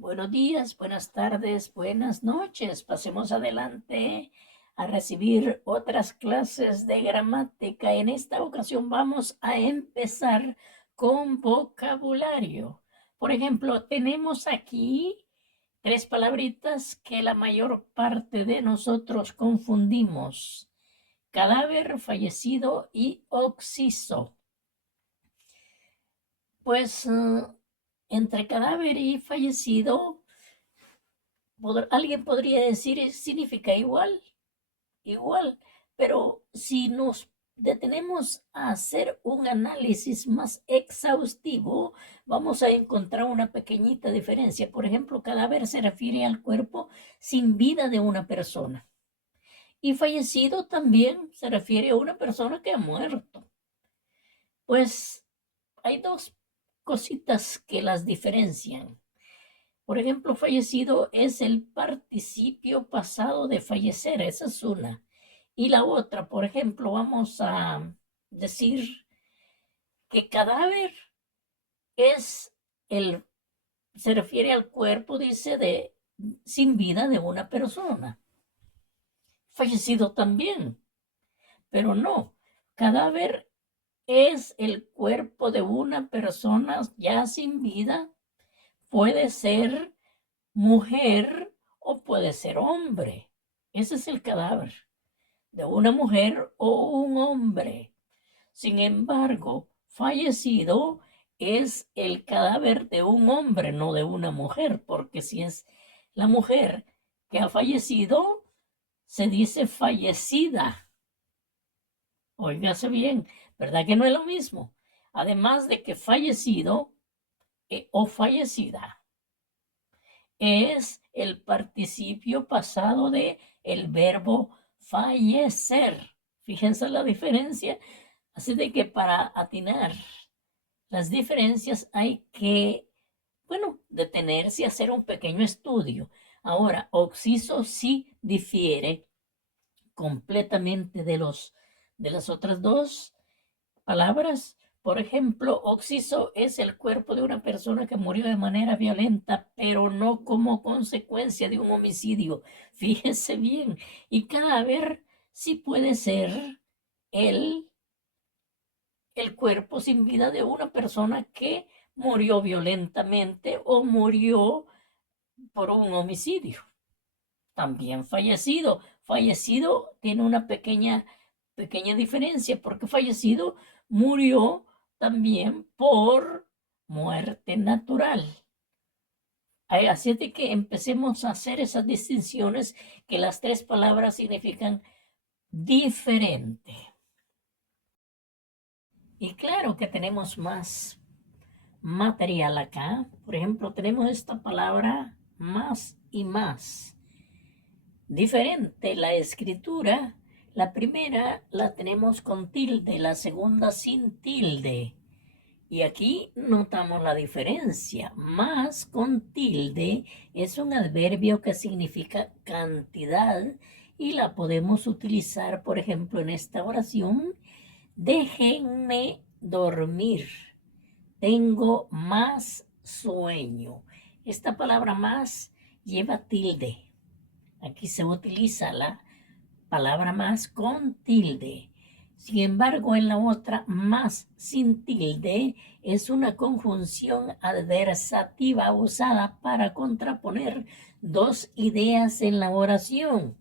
Buenos días, buenas tardes, buenas noches. Pasemos adelante a recibir otras clases de gramática. En esta ocasión vamos a empezar con vocabulario. Por ejemplo, tenemos aquí tres palabritas que la mayor parte de nosotros confundimos: cadáver, fallecido y occiso. Pues entre cadáver y fallecido, alguien podría decir significa igual, pero si nos detenemos a hacer un análisis más exhaustivo, vamos a encontrar una pequeñita diferencia. Por ejemplo, cadáver se refiere al cuerpo sin vida de una persona, y fallecido también se refiere a una persona que ha muerto. Pues hay dos cositas que las diferencian. Por ejemplo, fallecido es el participio pasado de fallecer, esa es una. Y la otra, por ejemplo, vamos a decir que cadáver es se refiere al cuerpo, dice, sin vida de una persona. Fallecido también, pero no. Cadáver es el cuerpo de una persona ya sin vida. Puede ser mujer o puede ser hombre. Ese es el cadáver de una mujer o un hombre. Sin embargo, fallecido es el cadáver de un hombre, no de una mujer, porque si es la mujer que ha fallecido, se dice fallecida. Óigase bien, ¿verdad que no es lo mismo? Además de que fallecido o fallecida es el participio pasado de el verbo fallecer. Fíjense la diferencia. Así de que para atinar las diferencias hay que, detenerse y hacer un pequeño estudio. Ahora, occiso sí difiere completamente de las otras dos palabras. Por ejemplo, occiso es el cuerpo de una persona que murió de manera violenta, pero no como consecuencia de un homicidio. Fíjese bien. Y cadáver sí puede ser el, el cuerpo sin vida de una persona que murió violentamente o murió por un homicidio. También fallecido. Fallecido tiene una pequeña diferencia, porque fallecido murió también por muerte natural. Así es de que empecemos a hacer esas distinciones, que las tres palabras significan diferente. Y claro que tenemos más material acá. Por ejemplo, tenemos esta palabra más y más. Diferente la escritura. La primera la tenemos con tilde, la segunda sin tilde. Y aquí notamos la diferencia. Más con tilde es un adverbio que significa cantidad y la podemos utilizar, por ejemplo, en esta oración: déjenme dormir, tengo más sueño. Esta palabra más lleva tilde. Aquí se utiliza la palabra más con tilde. Sin embargo, en la otra, más sin tilde, es una conjunción adversativa usada para contraponer dos ideas en la oración.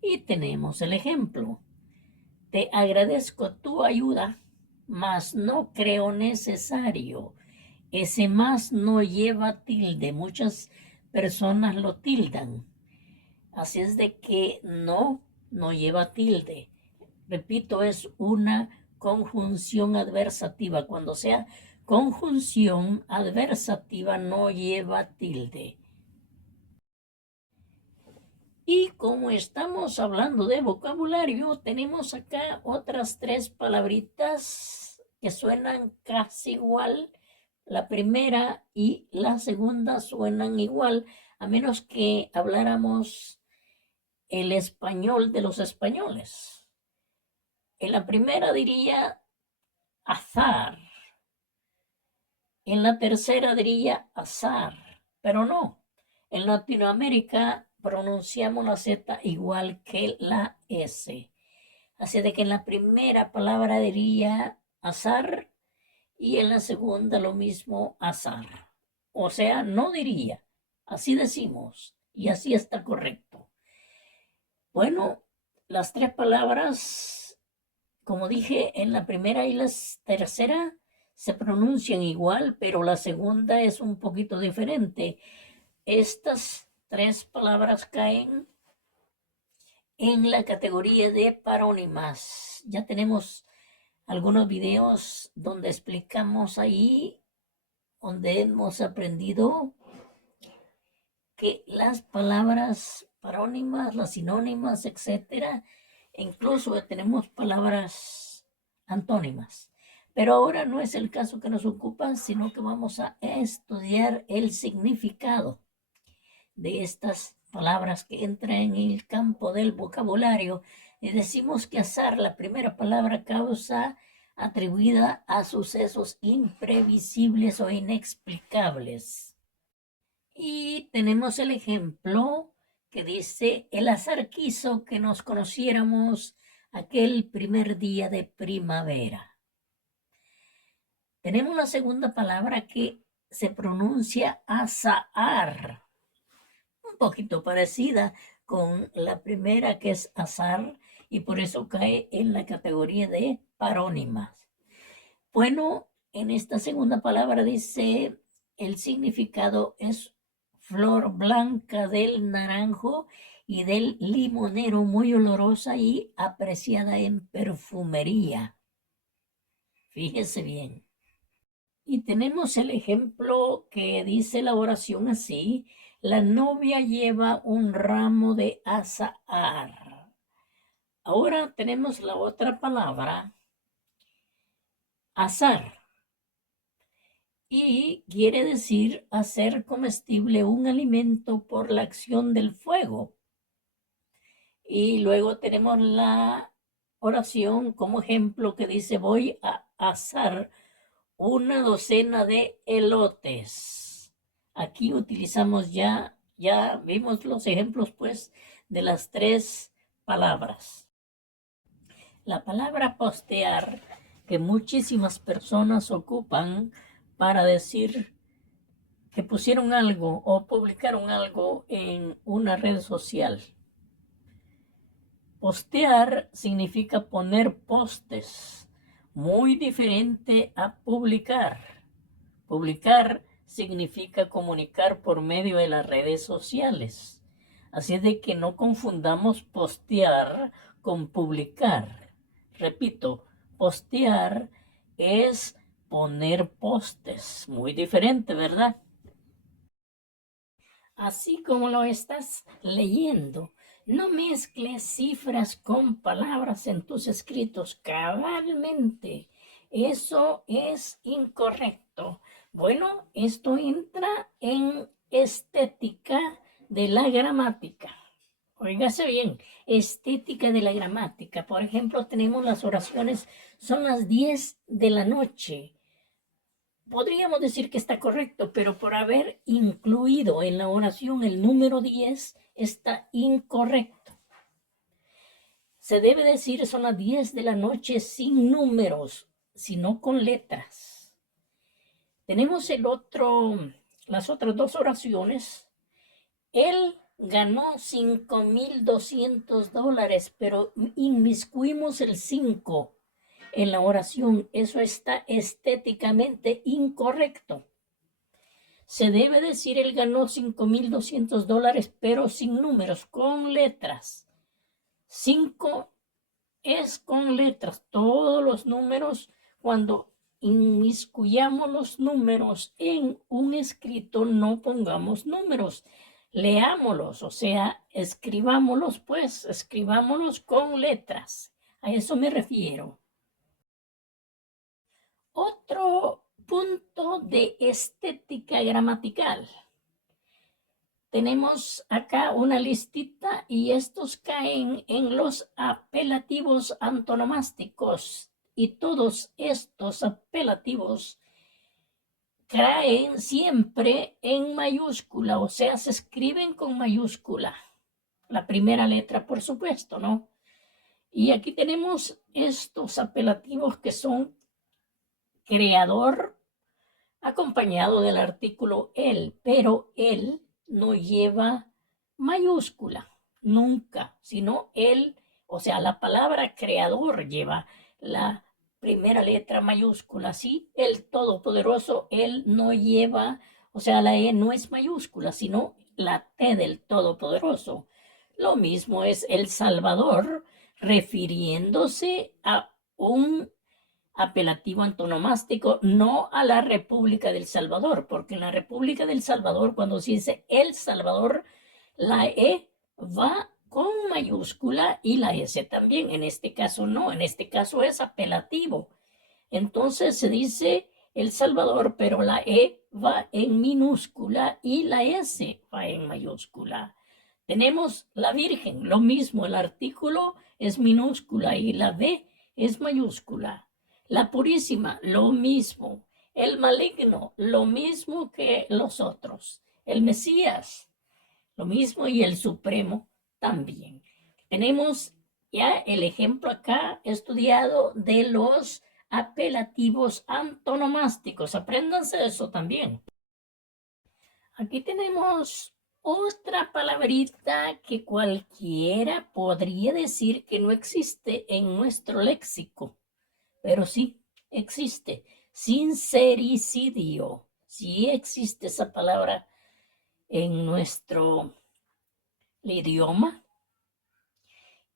Y tenemos el ejemplo: te agradezco tu ayuda, mas no creo necesario. Ese más no lleva tilde. Muchas personas lo tildan. Así es de que no lleva tilde. Repito, es una conjunción adversativa. Cuando sea conjunción adversativa, no lleva tilde. Y como estamos hablando de vocabulario, tenemos acá otras tres palabritas que suenan casi igual. La primera y la segunda suenan igual, a menos que habláramos el español de los españoles. En la primera diría azar. En la tercera diría azar, pero no. En Latinoamérica pronunciamos la Z igual que la S. Así de que en la primera palabra diría azar y en la segunda lo mismo azar. O sea, no diría. Así decimos y así está correcto. Bueno, las tres palabras, como dije, en la primera y la tercera se pronuncian igual, pero la segunda es un poquito diferente. Estas tres palabras caen en la categoría de parónimas. Ya tenemos algunos videos donde explicamos ahí, donde hemos aprendido que las palabras parónimas, las sinónimas, etcétera, incluso tenemos palabras antónimas. Pero ahora no es el caso que nos ocupa, sino que vamos a estudiar el significado de estas palabras que entran en el campo del vocabulario. Y decimos que azar, la primera palabra, causa atribuida a sucesos imprevisibles o inexplicables. Y tenemos el ejemplo que dice: el azar quiso que nos conociéramos aquel primer día de primavera. Tenemos la segunda palabra que se pronuncia azahar, un poquito parecida con la primera, que es azar, y por eso cae en la categoría de parónimas. Bueno, en esta segunda palabra dice: el significado es flor blanca del naranjo y del limonero, muy olorosa y apreciada en perfumería. Fíjese bien. Y tenemos el ejemplo que dice la oración así: la novia lleva un ramo de azahar. Ahora tenemos la otra palabra, azar, y quiere decir hacer comestible un alimento por la acción del fuego. Y luego tenemos la oración como ejemplo que dice: voy a asar una docena de elotes. Aquí utilizamos ya vimos los ejemplos pues de las tres palabras. La palabra postear, que muchísimas personas ocupan para decir que pusieron algo o publicaron algo en una red social. Postear significa poner postes, muy diferente a publicar. Publicar significa comunicar por medio de las redes sociales. Así de que no confundamos postear con publicar. Repito, postear es poner postes, muy diferente, ¿verdad? Así como lo estás leyendo, no mezcles cifras con palabras en tus escritos cabalmente. Eso es incorrecto. Bueno, esto entra en estética de la gramática. Óigase bien, estética de la gramática. Por ejemplo, tenemos las oraciones: son las 10 de la noche. Podríamos decir que está correcto, pero por haber incluido en la oración el número 10 está incorrecto. Se debe decir son las 10 de la noche sin números, sino con letras. Tenemos las otras dos oraciones. Él ganó $5,200, pero inmiscuimos el 5 en la oración. Eso está estéticamente incorrecto. Se debe decir: él ganó $5,200, pero sin números, con letras. 5 es con letras. Todos los números, cuando inmiscuyamos los números en un escrito, no pongamos números. Leámoslos, o sea, escribámoslos con letras. A eso me refiero. Otro punto de estética gramatical. Tenemos acá una listita y estos caen en los apelativos antonomásticos, y todos estos apelativos caen siempre en mayúscula, o sea, se escriben con mayúscula. La primera letra, por supuesto, ¿no? Y aquí tenemos estos apelativos que son creador, acompañado del artículo el, pero el no lleva mayúscula, nunca, sino el, o sea, la palabra creador lleva la primera letra mayúscula, sí, el todopoderoso, él no lleva, o sea, la E no es mayúscula, sino la T del todopoderoso. Lo mismo es el Salvador, refiriéndose a un apelativo antonomástico, no a la República del Salvador, porque en la República del Salvador, cuando se dice El Salvador, la E va con mayúscula y la S también. En este caso no, en este caso es apelativo. Entonces se dice El Salvador, pero la E va en minúscula y la S va en mayúscula. Tenemos la Virgen, lo mismo, el artículo es minúscula y la B es mayúscula. La Purísima, lo mismo. El Maligno, lo mismo que los otros. El Mesías, lo mismo, y el Supremo también. Tenemos ya el ejemplo acá estudiado de los apelativos antonomásticos. Apréndanse eso también. Aquí tenemos otra palabrita que cualquiera podría decir que no existe en nuestro léxico, pero sí existe. Sincericidio. Sí existe esa palabra en nuestro idioma.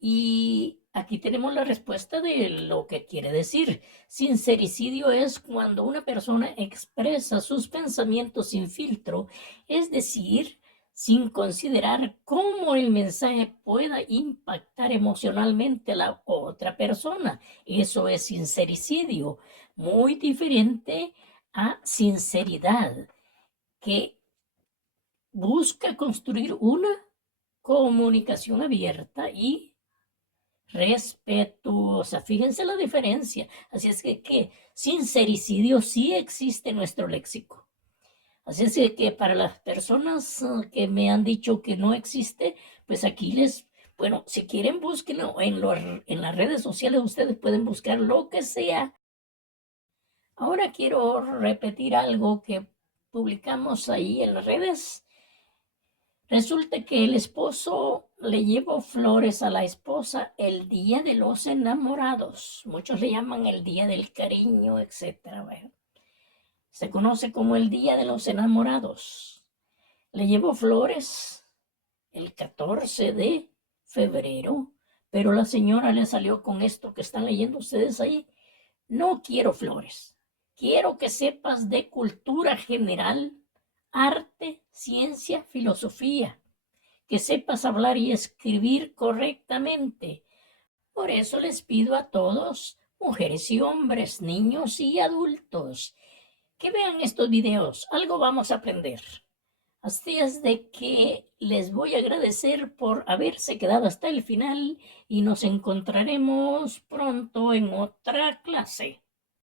Y aquí tenemos la respuesta de lo que quiere decir. Sincericidio es cuando una persona expresa sus pensamientos sin filtro, es decir, sin considerar cómo el mensaje pueda impactar emocionalmente a la otra persona. Eso es sincericidio, muy diferente a sinceridad, que busca construir una comunicación abierta y respetuosa. Fíjense la diferencia. Así es que sincericidio sí existe en nuestro léxico. Así es que para las personas que me han dicho que no existe, pues aquí bueno, si quieren búsquenlo en las redes sociales, ustedes pueden buscar lo que sea. Ahora quiero repetir algo que publicamos ahí en las redes. Resulta que el esposo le llevó flores a la esposa el día de los enamorados. Muchos le llaman el día del cariño, etc. Bueno, se conoce como el día de los enamorados. Le llevó flores el 14 de febrero, pero la señora le salió con esto que están leyendo ustedes ahí. No quiero flores. Quiero que sepas de cultura general, arte, ciencia, filosofía, que sepas hablar y escribir correctamente. Por eso les pido a todos, mujeres y hombres, niños y adultos, que vean estos videos. Algo vamos a aprender. Así es de que les voy a agradecer por haberse quedado hasta el final y nos encontraremos pronto en otra clase.